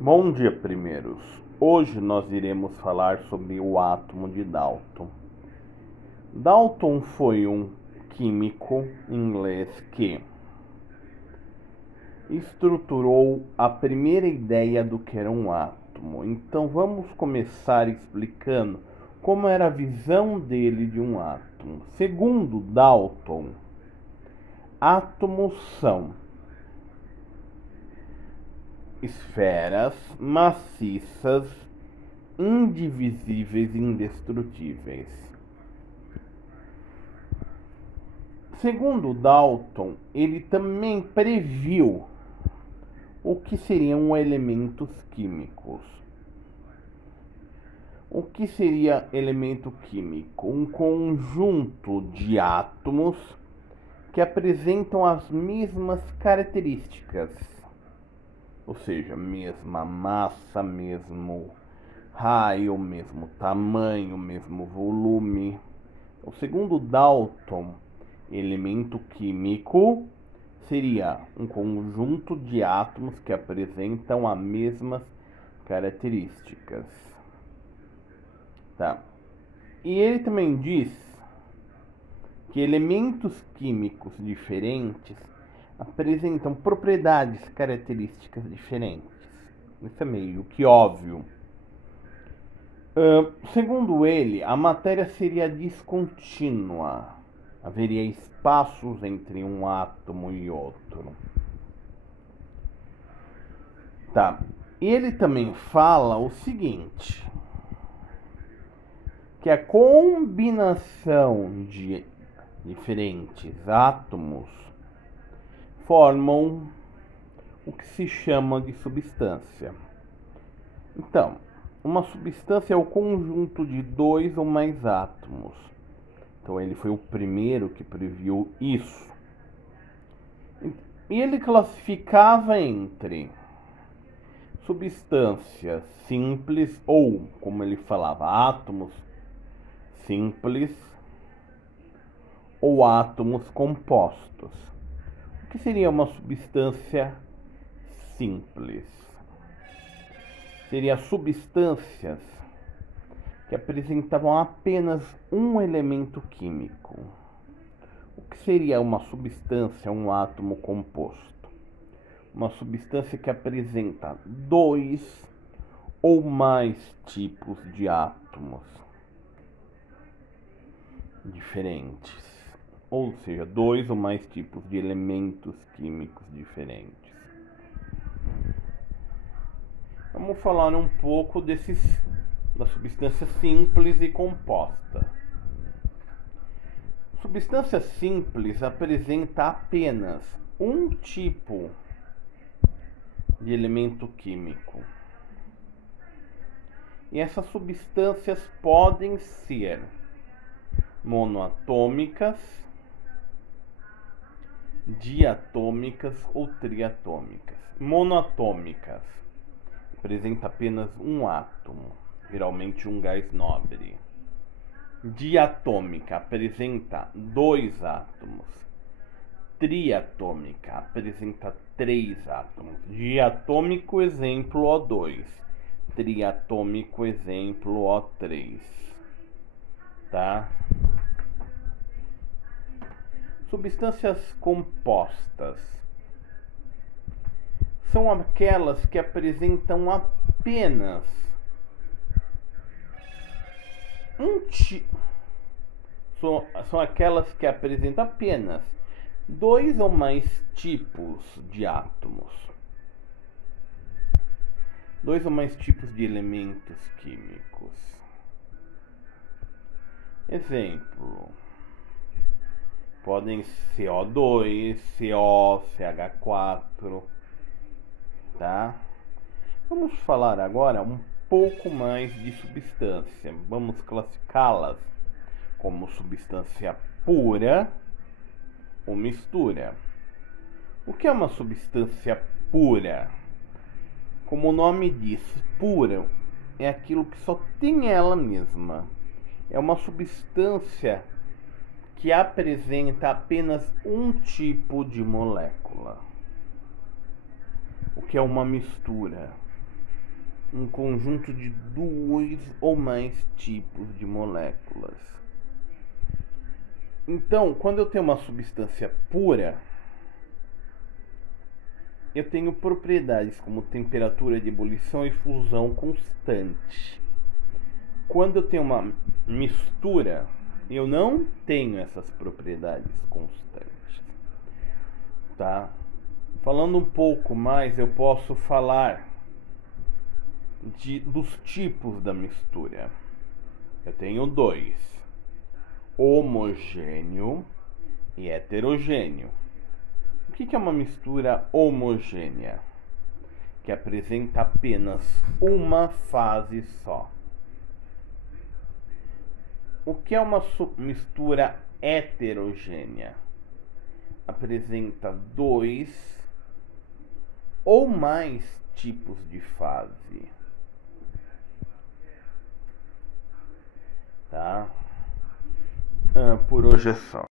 Bom dia, primeiros. Hoje nós iremos falar sobre o átomo de Dalton. Dalton foi um químico inglês que estruturou a primeira ideia do que era um átomo. Então vamos começar explicando como era a visão dele de um átomo. Segundo Dalton, átomos são esferas maciças, indivisíveis e indestrutíveis. Segundo Dalton, ele também previu o que seriam elementos químicos. O que seria elemento químico? Um conjunto de átomos que apresentam as mesmas características, ou seja, mesma massa, mesmo raio, mesmo tamanho, mesmo volume. O segundo Dalton, elemento químico seria um conjunto de átomos que apresentam as mesmas características. Tá. E ele também diz que elementos químicos diferentes apresentam propriedades, características diferentes. Isso é meio que óbvio. Segundo ele, a matéria seria descontínua. Haveria espaços entre um átomo e outro. Tá. E ele também fala o seguinte, que a combinação de diferentes átomos formam o que se chama de substância. Então, uma substância é o conjunto de dois ou mais átomos. Então ele foi o primeiro que previu isso. E ele classificava entre substâncias simples, ou, como ele falava, átomos simples ou átomos compostos. O que seria uma substância simples? Seria substâncias que apresentavam apenas um elemento químico. O que seria uma substância, um átomo composto? Uma substância que apresenta dois ou mais tipos de átomos diferentes, ou seja, dois ou mais tipos de elementos químicos diferentes. Vamos falar um pouco da substância simples e composta. Substância simples apresenta apenas um tipo de elemento químico. E essas substâncias podem ser monoatômicas, diatômicas ou triatômicas. Monoatômicas apresenta apenas um átomo, geralmente um gás nobre. Diatômica apresenta dois átomos. Triatômica apresenta três átomos. Diatômico, exemplo O2. Triatômico, exemplo O3. Tá? Substâncias compostas são aquelas que apresentam apenas são aquelas que apresentam apenas dois ou mais tipos de átomos, dois ou mais tipos de elementos químicos. Exemplo: podem ser CO2, CO, CH4, tá? Vamos falar agora um pouco mais de substância. Vamos classificá-las como substância pura ou mistura. O que é uma substância pura? Como o nome diz, pura é aquilo que só tem ela mesma. É uma substância que apresenta apenas um tipo de molécula. O que é uma mistura? um conjunto de dois ou mais tipos de moléculas. Então, quando eu tenho uma substância pura, eu tenho propriedades como temperatura de ebulição e fusão constante. Quando eu tenho uma mistura, eu não tenho essas propriedades constantes, tá? Falando um pouco mais, eu posso falar dos tipos da mistura. Eu tenho dois: homogêneo e heterogêneo. O que é uma mistura homogênea? Que apresenta apenas uma fase só. O que é uma mistura heterogênea? Apresenta dois ou mais tipos de fase. Tá? Por hoje é só.